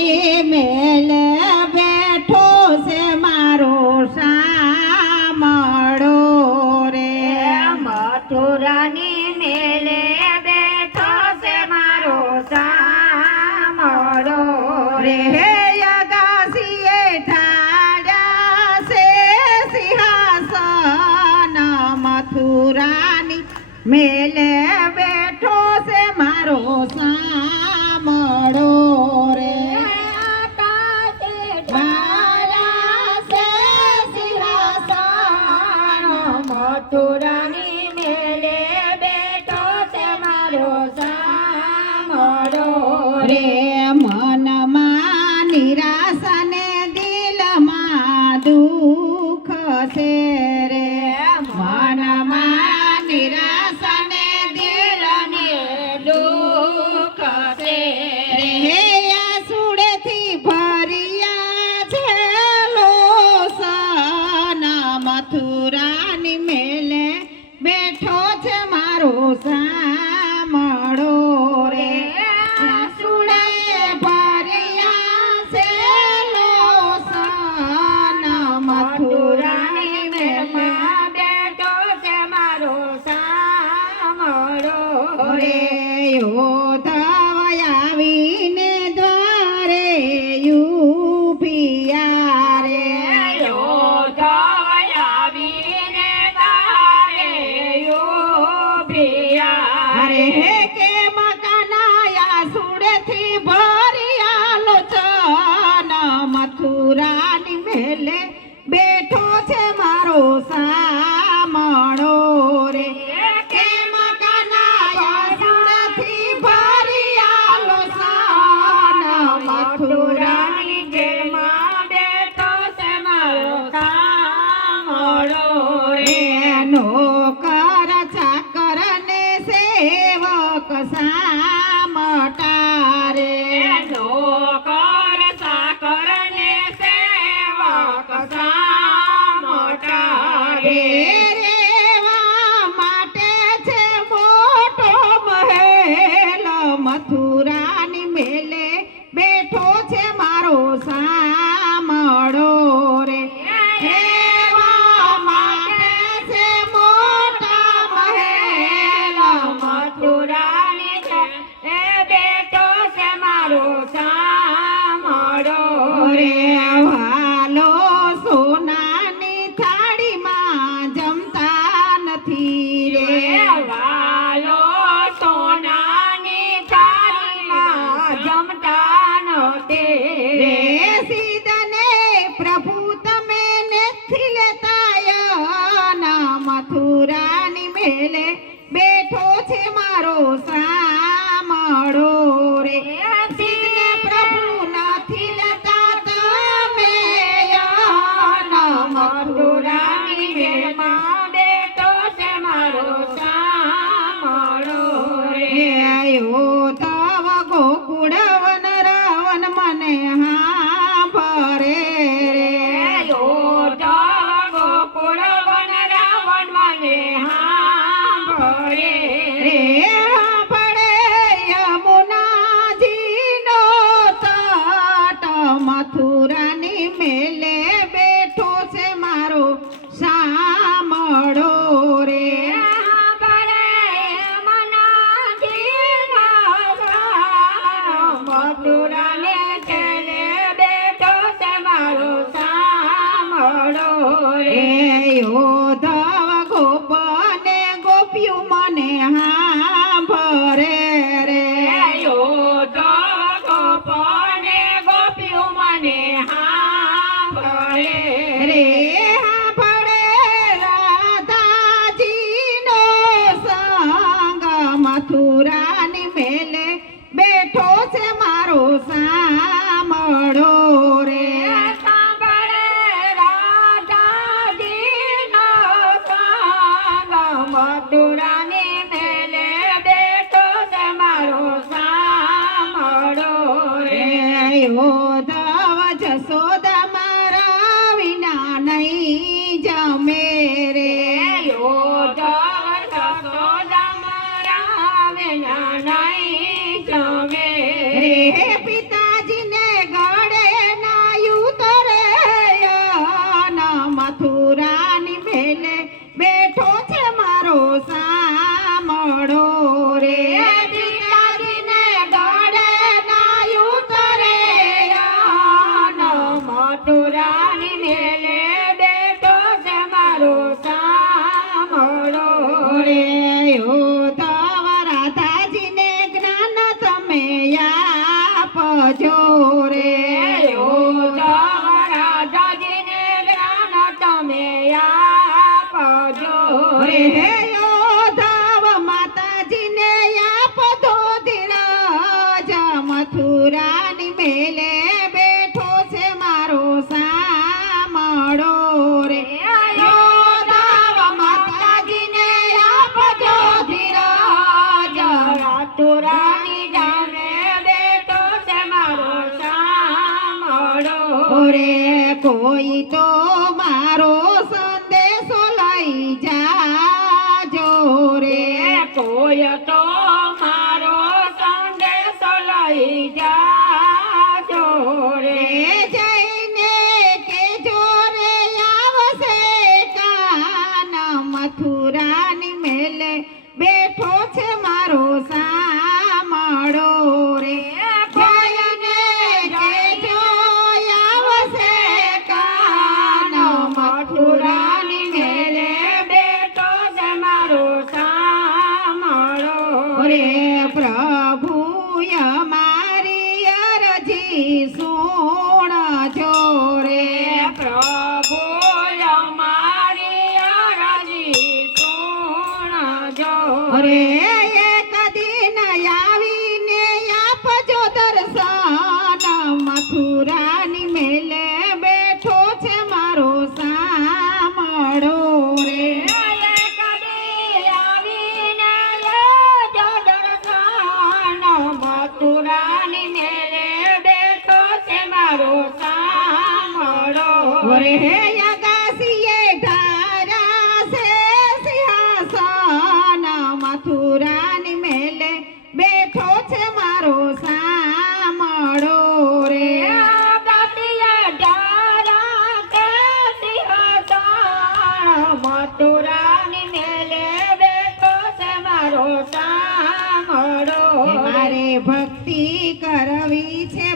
મેલે બેઠો છે મારો શામળો રે મથુરાની મેલે બેઠો છે મારો શામળો રે અગાસીએ ઠાડ્યા છે સિંહાસન મથુરાની મેલે બેઠો છે મારો શામળો રે મથુરાની મેલે બેઠો છે મારો શામળો રે મનમાં નિરાશા ને દિલમાં દુઃખ છે રે મનમાં નિરાશા ને દિલને દુઃખ છે રે આસુડેથી ભર્યા છે લોસન મથુરાની મેલે બેઠો છે મારો શામળો રે આસુડે ભર્યા છે લોસન મથુરાની મેલે બેઠો છે મારો શામળો રે યોધવ આવીને દ્વારે યુપિયા રે આવીને તારે ઉભિયા અરે કે મકાનાયા સુડેથી ભર્યા લોચન મથુરાની મેલે બેઠો છે મારો શામળો રે કે મકાનાયા સુડેથી ભર્યા લોચન મથુરાની જેલમાં બેઠો છે મારો શામળો રે નોકર ચાકર ને સેવક સામટા રે નોકર ચાકર ને સેવક સામટા રે રેવા માટે છે મોટો મહેલ મથુરાની મેલે બેઠો છે મારો શામળો રે રેવા માટે છે મોટા મહેલ મથુરાની છે એ બેઠો છે મારો શામળો રે વાલો સોનાની થાળીમાં જમતા નથી રે વાલો સોનાની થાળીમાં જમતા નહોતી રે સીધને પ્રભુ તમે નથી લેતા મથુરાની મેલે બેઠો છે મારો શામળો રે સીધને પ્રભુ નથી લેતા તમે મથુરાની મેળમાં બેઠો છે મારો શામળો રે યોધવ ગોકુળ વન રાવણ મને હા ભરે રે ગોકુળ વન રાવણ મને સાંભળે રે ભળે યમુનાજીનો તટ મથુરાની મેલે બેઠો છે મારો શામળો રે મથુરાને છેલ્લે બેઠો છે મારો શામળો રે યોધવ ગોપને ગોપ્યું મને હા ભરે રે ગોપને ગોપ્યું મને સાંભળે રે હા ભળે રાધાજીનો સંગ મથુરાની મેલે બેઠો છે મારો શામળો રે સાંભળે રાધાજીનો સંગ મથુરાની મેલે બેઠો છે મારો શામળો રે યોધવ જશોદા મારા વિના નહીં જમે રે યોધવ જશોદા મારા વિના નહીં જમે રે પિતાજીને મથુરાની મેલે બેઠો છે મારો સાંભળો રે ઉદ્ધવ રાધાજીને જ્ઞાન તમે આપજો રે રાજાજીને જ્ઞાન તમે આપજો રે ઉદ્ધવ માતાજીને આપજો ધીરજ મથુરાની મેલે બેઠો છે મારો સાંભળો રે ઉદ્ધવ માતાજીને આપજો ધીરજ મથુરાની જામે બેઠો છે મારો સાંભળો રે કોઈ તો મારો સંદેશો લઈ જાજો રે કોઈ તો મારો સંદેશો લઈ જાજો રે જઈને કેજો રે આવશે કાન મથુરાની મેલે બેઠો છે મારો સાંભળો રે જઈને કેજો આવશે કાન મથુરાની મેલે બેઠો છે મારો સાંભળો રે પ્રભુ અમારી અરજી સુણજો રે પ્રભુ અમારી અરજી સુણજો રે એક દિન આવીને આપજો દર્શન મથુરાની મેલે બેઠો છે મારો સાંભળો રે મથુરાની મેલે બેઠો છે મારો સાંભળો રે અગાસીએ ધારા છે સિંહાસન મથુરાની મેલે બેઠો છે મારો સાંભળો રે મથુરાની મેલે બેઠો છે મારો સાંભળો મારે ભક્તિ કરવી છે